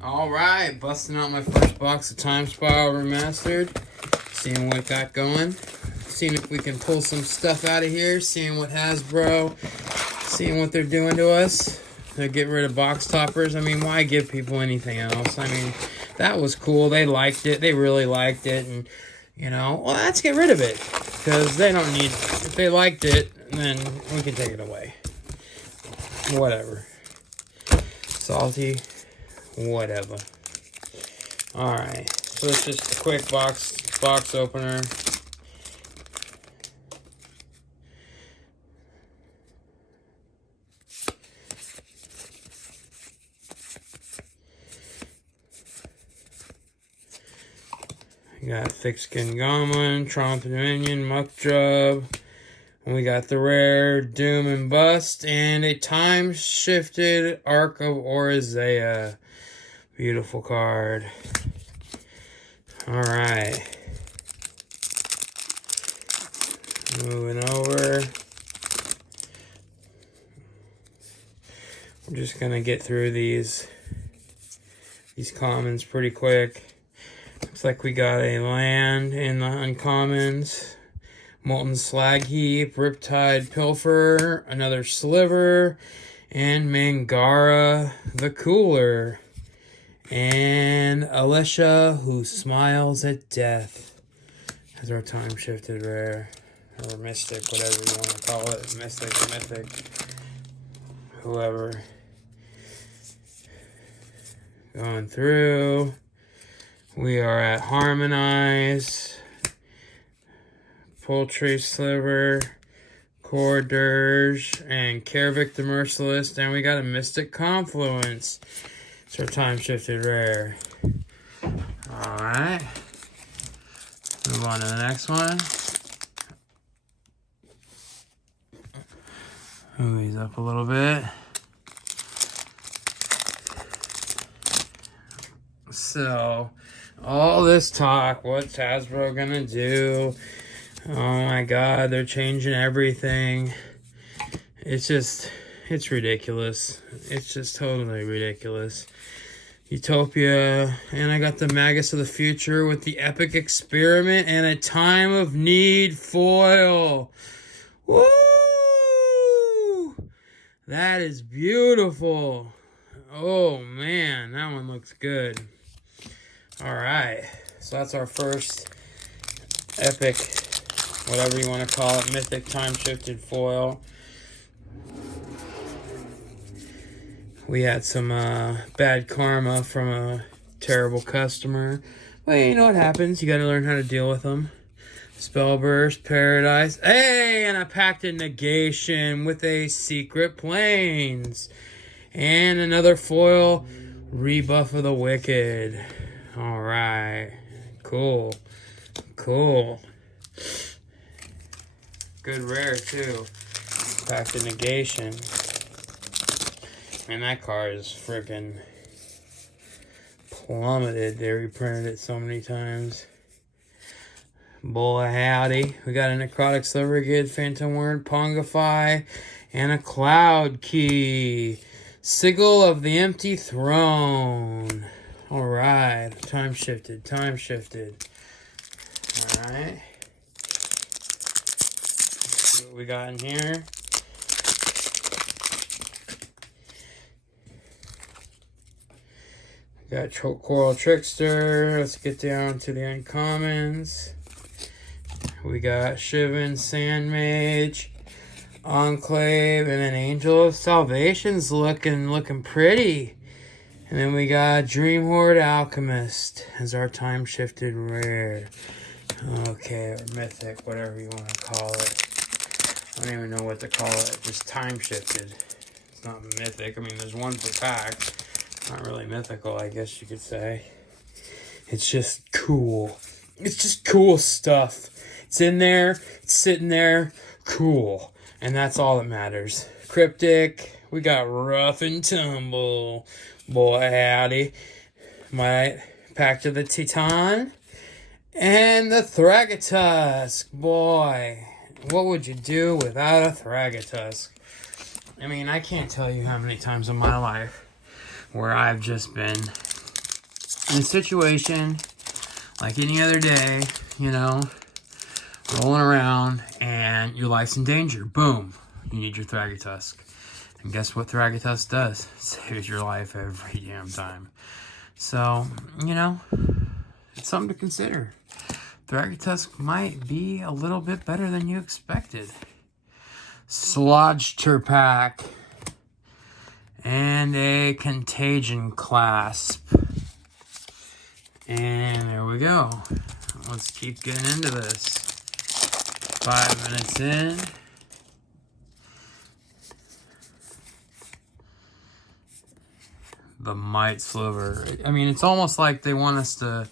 Alright, busting out my first box of Time Spiral Remastered. Seeing what got going. Seeing if we can pull some stuff out of here. Seeing what Hasbro. Seeing what they're doing to us. They're getting rid of box toppers. I mean, why give people anything else? I mean, that was cool. They liked it. They really liked it. And, you know, well, let's get rid of it. Because they don't need... If they liked it, then we can take it away. Whatever. Salty. Whatever. Alright. So it's just a quick box opener. We got Thick Skin Goblin, Trump Dominion, Muck Drub. And we got the rare Doom and Bust and a time shifted Arc of Orizea. Beautiful card. Alright. Moving over. We're just gonna get through these commons pretty quick. Looks like we got a land in the uncommons. Molten Slag Heap, Riptide Pilfer, another Sliver, and Mangara the Cooler. And Alicia, who smiles at death. As our time shifted rare. Or mystic, whatever you want to call it. Mythic. Whoever. Going through. We are at Harmonize. Poultry Sliver. Core Dirge. And Kervik the Merciless. And we got a Mystic Confluence. It's our time shifted rare. Alright. Move on to the next one. Move these up a little bit. So, all this talk, what's Hasbro gonna do? Oh my god, they're changing everything. It's ridiculous. It's just totally ridiculous. Utopia, and I got the Magus of the Future with the Epic Experiment and a Time of Need foil. Woo! That is beautiful. Oh man, that one looks good. Alright, so that's our first epic, whatever you want to call it, mythic time shifted foil. We had some bad karma from a terrible customer. Well, you know what happens. You got to learn how to deal with them. Spellburst, Paradise. Hey, and a Pacted Negation with a Secret Plains. And another foil, Rebuff of the Wicked. Alright. Cool. Good rare, too. Pacted Negation. Man, that card is freaking plummeted. They reprinted it so many times. Boy, howdy. We got a Necrotic Slivergid, Phantom Word, Pongify, and a Cloud Key. Sigil of the Empty Throne. Alright. Time shifted. Alright. See what we got in here. Got Coral Trickster. Let's get down to the uncommons. We got Shivan, Sandmage, Enclave, and an Angel of Salvation's looking pretty. And then we got Dream Horde Alchemist as our time shifted rare. Okay, or mythic, whatever you want to call it. I don't even know what to call it. Just time shifted. It's not mythic. I mean, there's one per pack. Not really mythical, I guess you could say. It's just cool. It's just cool stuff. It's in there. It's sitting there. Cool. And that's all that matters. Cryptic. We got Rough and Tumble. Boy, howdy. My Pact of the Titan. And the Thragatusk. Boy, what would you do without a Thragatusk? I mean, I can't tell you how many times in my life where I've just been in a situation like any other day, you know, rolling around and your life's in danger, boom, you need your Thragatusk. And guess what Thragatusk does? It saves your life every damn time. So, you know, it's something to consider. Thragatusk might be a little bit better than you expected. Slodgster pack. And a Contagion Clasp. And there we go. Let's keep getting into this. 5 minutes in. The Might Sliver. I mean, it's almost like they want us to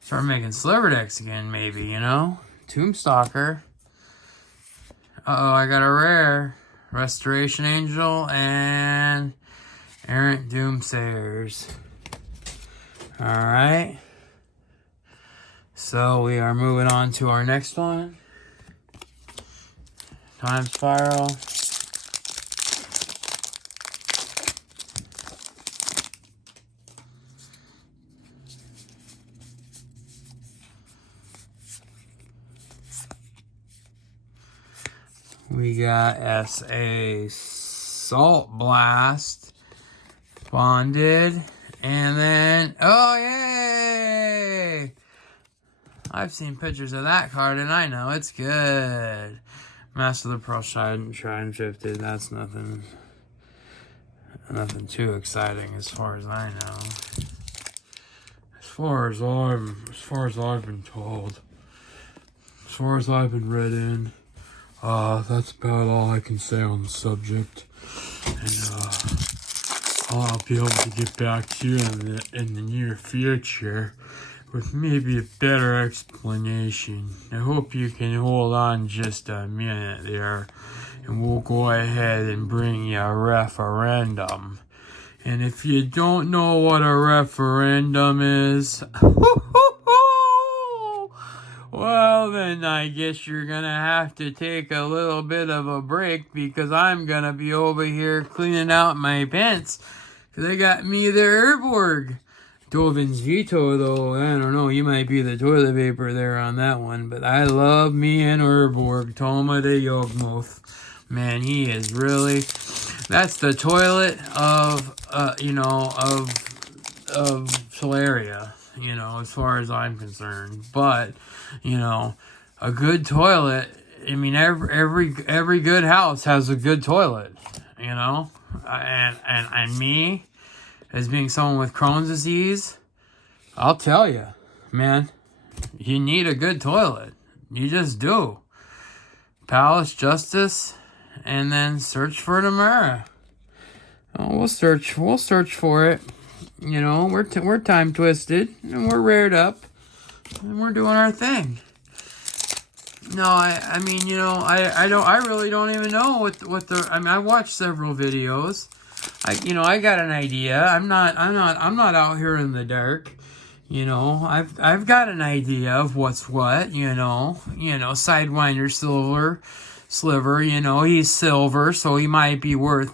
start making Sliver decks again, maybe, you know? Tombstalker. Uh-oh, I got a rare. Restoration Angel and Errant Doomsayers. Alright. So we are moving on to our next one. Time Spiral. We got S.A. Salt Blast. Bonded. And then, oh, yay! I've seen pictures of that card, and I know it's good. Master of the Pearl Shrine Shifted. That's nothing too exciting as far as I know. As far as I've been told. As far as I've been read in. That's about all I can say on the subject. And, I'll be able to get back to you in the near future with maybe a better explanation. I hope you can hold on just a minute there, and we'll go ahead and bring you a referendum. And if you don't know what a referendum is, well, then I guess you're going to have to take a little bit of a break, because I'm going to be over here cleaning out my pants. Because I got me the Urborg. Dovin's Veto, though, I don't know, you might be the toilet paper there on that one. But I love me an Urborg. Toma de Yawgmoth. Man, he is really... That's the toilet of, of Solaria, you know, as far as I'm concerned. But, you know, a good toilet, I mean, every good house has a good toilet, you know? And me, as being someone with Crohn's disease, I'll tell you, man, you need a good toilet. You just do. Palace Justice, and then search for Tamara. Oh, we'll search for it. You know, we're time twisted, and we're rared up, and we're doing our thing. No, I mean, you know, I really don't even know what the. I mean, I watched several videos. I got an idea. I'm not out here in the dark. You know, I've got an idea of what's what. You know, Sidewinder Sliver. You know, he's silver, so he might be worth.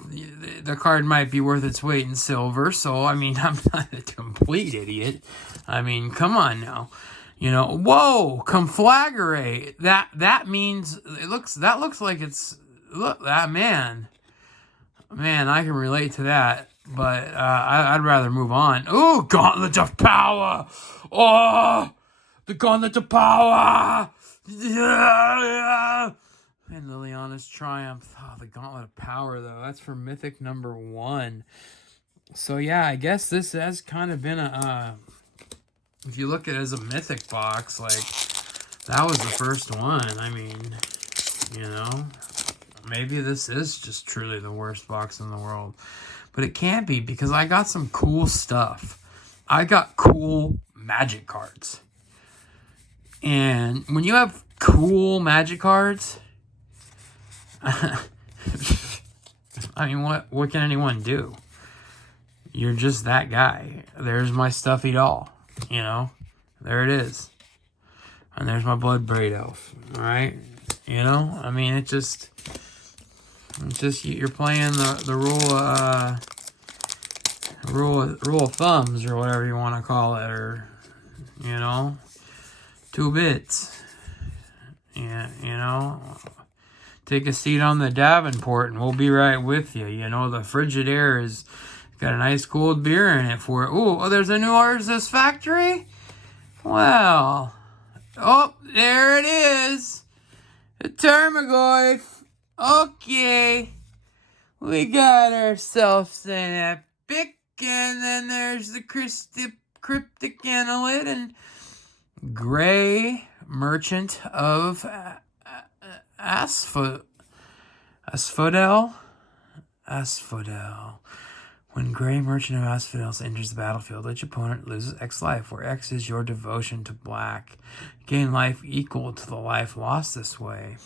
The card might be worth its weight in silver. So I mean, I'm not a complete idiot. I mean, come on now. You know, whoa, Conflagrate. That means that looks like it's that man, I can relate to that, but I'd rather move on. Ooh, Gauntlet of Power. Oh, the Gauntlet of Power. Yeah. And Liliana's Triumph. Oh, the Gauntlet of Power, though. That's for Mythic number 1. So yeah, I guess this has kind of been a. If you look at it as a Mythic box, like, that was the first one. I mean, you know, maybe this is just truly the worst box in the world. But it can't be, because I got some cool stuff. I got cool Magic cards. And when you have cool Magic cards, I mean, what can anyone do? You're just that guy. There's my stuffy doll. You know, there it is. And there's my Bloodbraid Elf. Alright? You know, I mean, it's just you're playing the role rule of thumbs or whatever you want to call it, or 2 bits. Yeah, take a seat on the Davenport and we'll be right with you. The Frigidaire has got a nice cold beer in it for it. Oh, there's a new Arzus Factory? Well, oh, there it is. The Termagoyf. Okay. We got ourselves an Epic, and then there's the Cryptic Annelid and Gray Merchant of Asphodel. When Gray Merchant of Asphodel enters the battlefield, each opponent loses X life, where X is your devotion to black. Gain life equal to the life lost this way.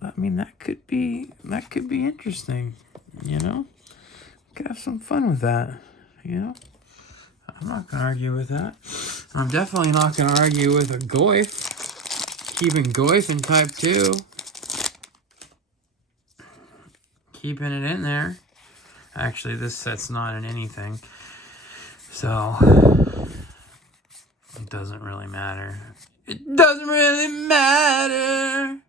I mean, that could be interesting, Could have some fun with that, I'm not going to argue with that. I'm definitely not going to argue with a Goyf. Keeping Goyf in Type 2. Keeping it in there. Actually, this set's not in anything. So, it doesn't really matter. It doesn't really matter.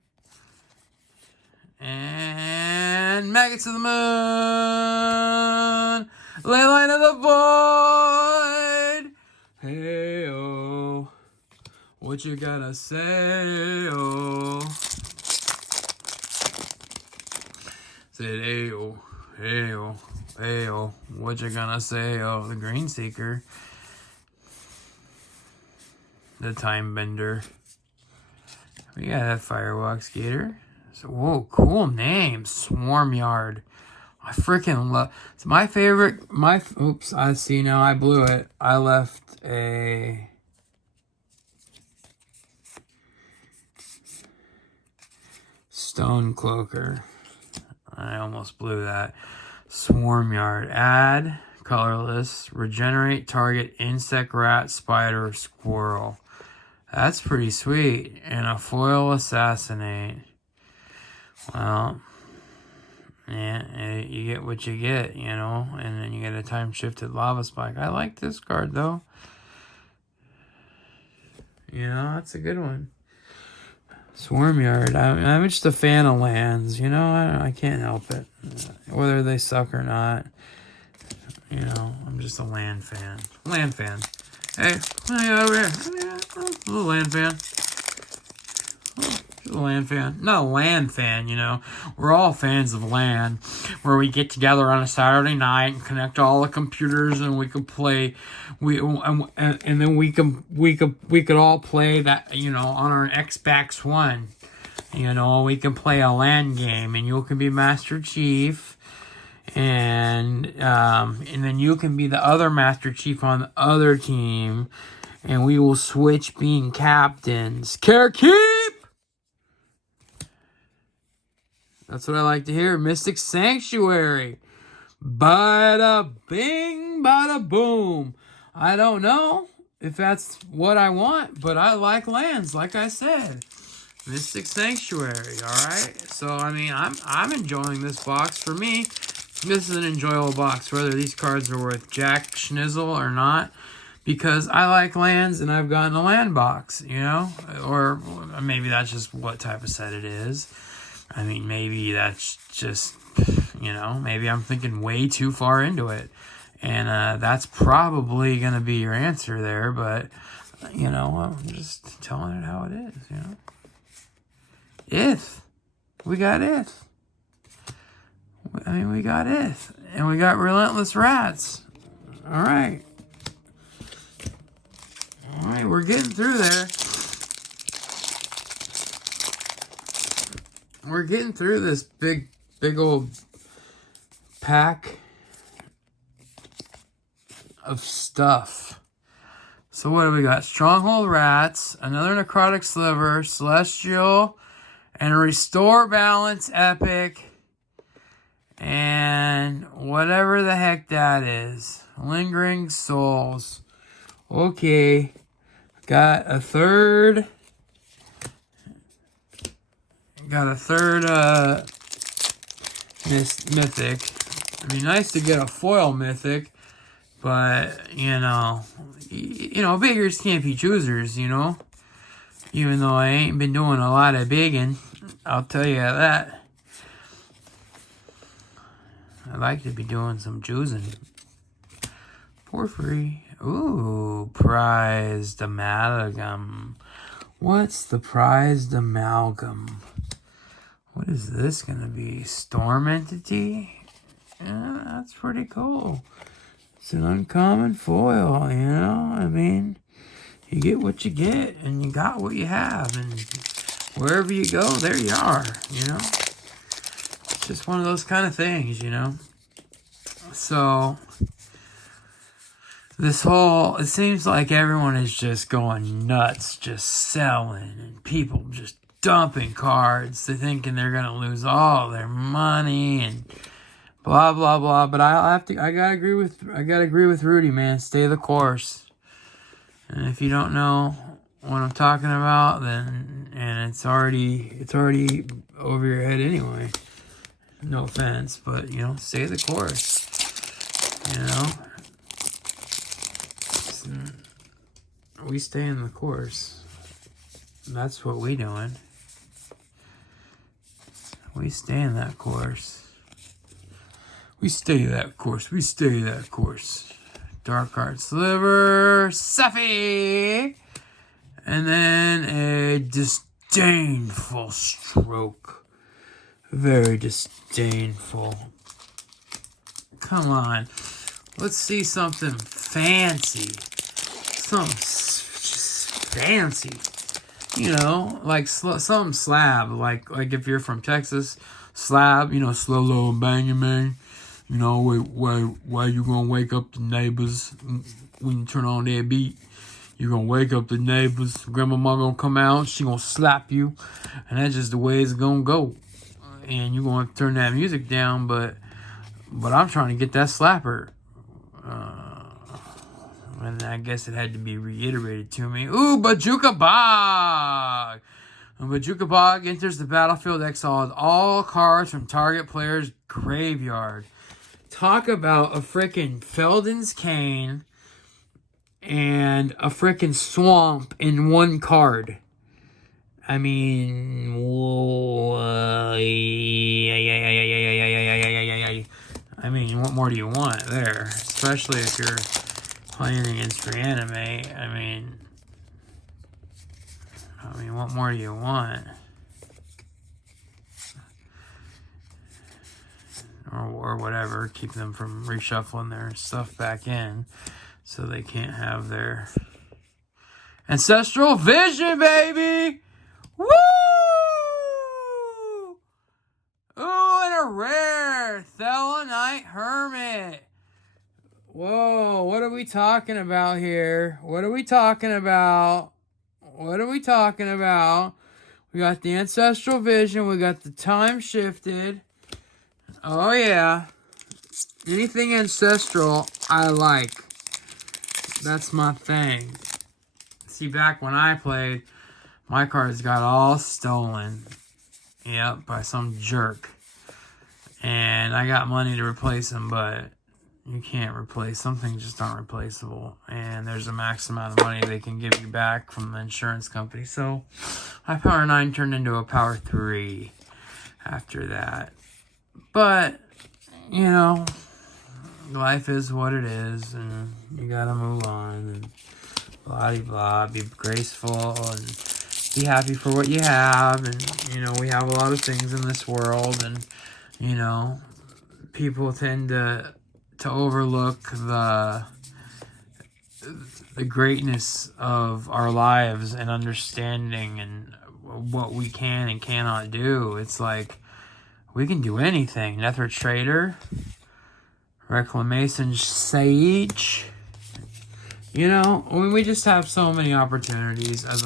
And Maggots of the Moon. Leyline of the Void. Hey-oh. What you gotta say, oh? Said, hey-oh, hey-oh, hey-oh. What you gonna say, oh? The Green Seeker. The Time Bender. We got that Firewalk Skater. So, whoa, cool name. Swarmyard. I freaking love... It's my favorite... Oops, I see now. I blew it. I left a... Stone Cloaker. I almost blew that. Swarmyard. Add, colorless, regenerate target insect, rat, spider, or squirrel. That's pretty sweet. And a foil assassinate. Well, yeah, you get what you get, and then you get a time-shifted lava spike. I like this card, though. That's a good one. Swarmyard. I'm just a fan of lands, I can't help it. Whether they suck or not, I'm just a land fan. Land fan. Hey, over here. A little land fan. A land fan. Not a land fan, We're all fans of land, where we get together on a Saturday night and connect all the computers and we could play. And then we could all play that, on our Xbox One. We can play a land game, and you can be Master Chief, and then you can be the other Master Chief on the other team, and we will switch being captains. Carekeep! That's what I like to hear. Mystic Sanctuary. Bada bing, bada boom. I don't know if that's what I want, but I like lands, like I said. Mystic Sanctuary, alright? So, I mean, I'm enjoying this box. For me, this is an enjoyable box, whether these cards are worth jack schnizzle or not, because I like lands and I've gotten a land box, Or maybe that's just what type of set it is. I mean, maybe that's just, maybe I'm thinking way too far into it. And that's probably going to be your answer there. But, I'm just telling it how it is, Ith. We got Ith. I mean, we got Ith. And we got Relentless Rats. All right. All right, we're getting through there. We're getting through this big old pack of stuff. So what do we got? Stronghold Rats, another Necrotic Sliver, Celestial, and a Restore Balance Epic, and whatever the heck that is. Lingering Souls. Okay. Got a third mythic. It'd be nice to get a foil mythic, but, beggars can't be choosers, Even though I ain't been doing a lot of begging, I'll tell you that. I like to be doing some choosing. Porphyry. Ooh, prized amalgam. What's the prized amalgam? What is this going to be? Storm entity? Yeah, that's pretty cool. It's an uncommon foil, I mean, you get what you get, and you got what you have, and wherever you go, there you are, It's just one of those kind of things, So, it seems like everyone is just going nuts, just selling, and people just dumping cards. They're thinking they're going to lose all their money, and blah, blah, blah. But I gotta agree with Rudy, man. Stay the course. And if you don't know what I'm talking about, and it's already over your head anyway. No offense, but stay the course. We stay in the course. That's what we doing. We stay in that course. We stay that course. We stay that course. Dark Art Sliver, Seffi, and then a disdainful stroke. Very disdainful. Come on. Let's see something fancy. Something just fancy. Like some slab. Like if you're from Texas, slab, slow, low, and bang, man. Why you gonna wake up the neighbors when you turn on that beat? You're gonna wake up the neighbors. Grandmama gonna come out. She gonna slap you, and that's just the way it's gonna go. And you're gonna turn that music down, but I'm trying to get that slapper. And I guess it had to be reiterated to me. Ooh, Bojuka Bog! When Bojuka Bog enters the battlefield, exiles all cards from target player's graveyard. Talk about a frickin' Felden's Cane and a frickin' Swamp in one card. I mean, what more do you want there? Especially if you're playing against Reanimate. I mean, what more do you want? Or whatever, keep them from reshuffling their stuff back in so they can't have their Ancestral Vision, baby! Woo! Ooh, and a rare Thelonite Hermit. Whoa, what are we talking about here? What are we talking about? We got the Ancestral Vision, we got the Time Shifted. Oh, yeah. Anything ancestral, I like. That's my thing. See, back when I played, my cards got all stolen. Yep, by some jerk. And I got money to replace them, but you can't replace. Some things just aren't replaceable. And there's a max amount of money they can give you back from the insurance company. So, my Power 9 turned into a Power 3 after that. But, life is what it is, and you gotta move on, and blah-de-blah, be graceful, and be happy for what you have, and, we have a lot of things in this world, and, people tend to overlook the greatness of our lives and understanding and what we can and cannot do. It's like, we can do anything. Nether Trader, Reclamation Sage. We just have so many opportunities as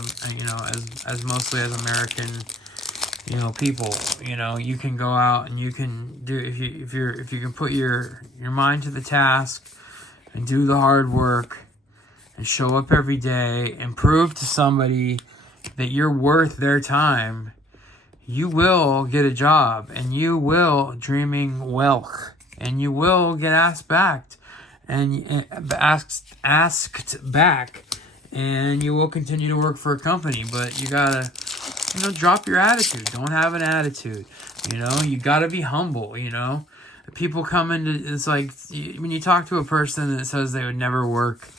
mostly as American, people. You can go out and you can do if you can put your mind to the task and do the hard work and show up every day and prove to somebody that you're worth their time. You will get a job, and you will dreaming wealth, and you will get asked back, and asked back, and you will continue to work for a company. But you gotta, drop your attitude. Don't have an attitude. You gotta be humble. People come into, it's like when you talk to a person that says they would never work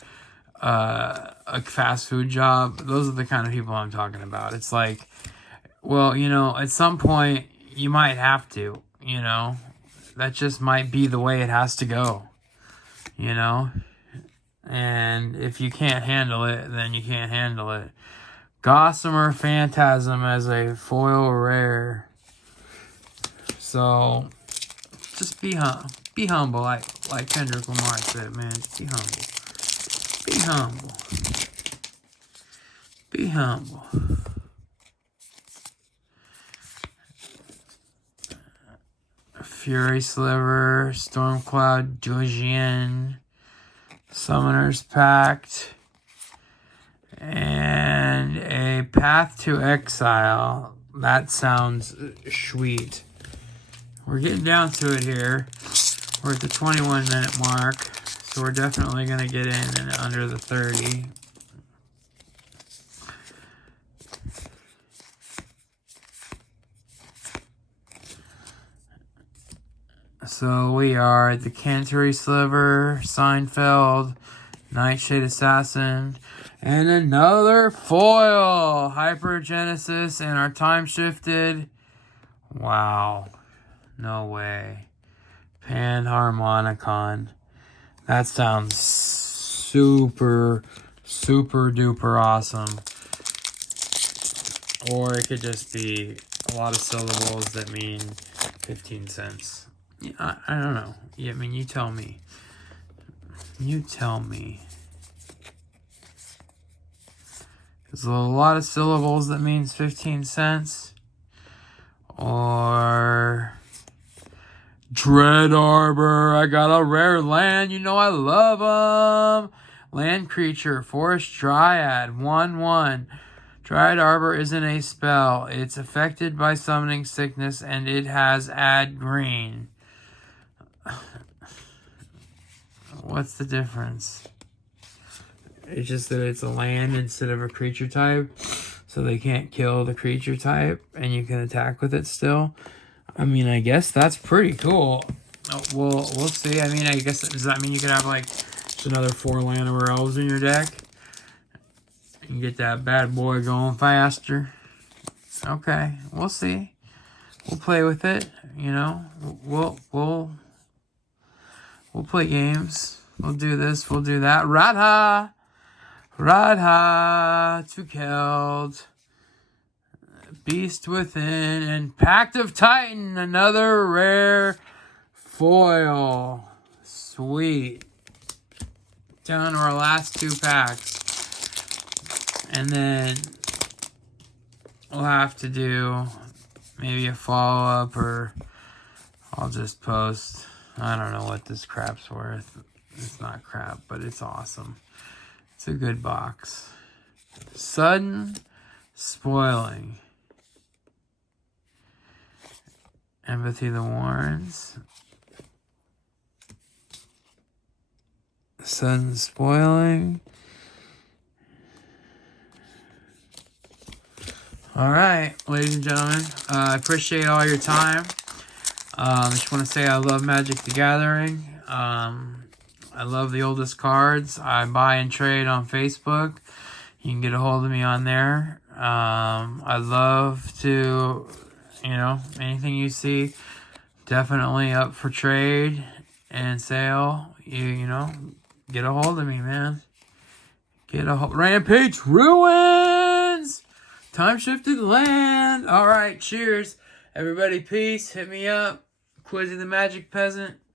a fast food job, those are the kind of people I'm talking about. It's like, well, at some point you might have to, that just might be the way it has to go, and if you can't handle it, then you can't handle it. Gossamer Phantasm as a foil rare. So just be humble, like Kendrick Lamar said, man. Just be humble. Be humble. Be humble. Fury Sliver, Stormcloud, Dojin, Summoner's Pact, and a Path to Exile. That sounds sweet. We're getting down to it here. We're at the 21-minute mark, so we're definitely going to get in under the 30. So we are at the Cantory Sliver, Seinfeld, Nightshade Assassin, and another foil! Hypergenesis and our time shifted. Wow. No way. Panharmonicon. That sounds super, super duper awesome. Or it could just be a lot of syllables that mean 15 cents. I don't know. Yeah, I mean, you tell me. You tell me. There's a lot of syllables that means 15 cents. Or Dread Arbor. I got a rare land. I love them. Land creature. Forest Dryad. 1/1. Dread Arbor isn't a spell. It's affected by summoning sickness, and it has add green. What's the difference? It's just that it's a land instead of a creature type, so they can't kill the creature type, and you can attack with it still. I mean, I guess that's pretty cool. We'll see. I mean, I guess, does that mean you can have, like, just another 4 Llanowar Elves in your deck? And get that bad boy going faster. Okay, we'll see. We'll play with it, We'll play games. We'll do this. We'll do that. Radha! Tukeld. Beast Within. And Pact of Titan. Another rare foil. Sweet. Down to our last 2 packs. And then we'll have to do maybe a follow-up, or I'll just post. I don't know what this crap's worth. It's not crap, but it's awesome. It's a good box. Sudden Spoiling. Empathy the Warrens. Sudden Spoiling. Alright, ladies and gentlemen. I appreciate all your time. I just want to say I love Magic the Gathering. I love the oldest cards. I buy and trade on Facebook. You can get a hold of me on there. I love to, anything you see, definitely up for trade and sale. Get a hold of me, man. Rampage Ruins! Time shifted land. All right, cheers. Everybody, peace. Hit me up. Quizzy the Magic Peasant.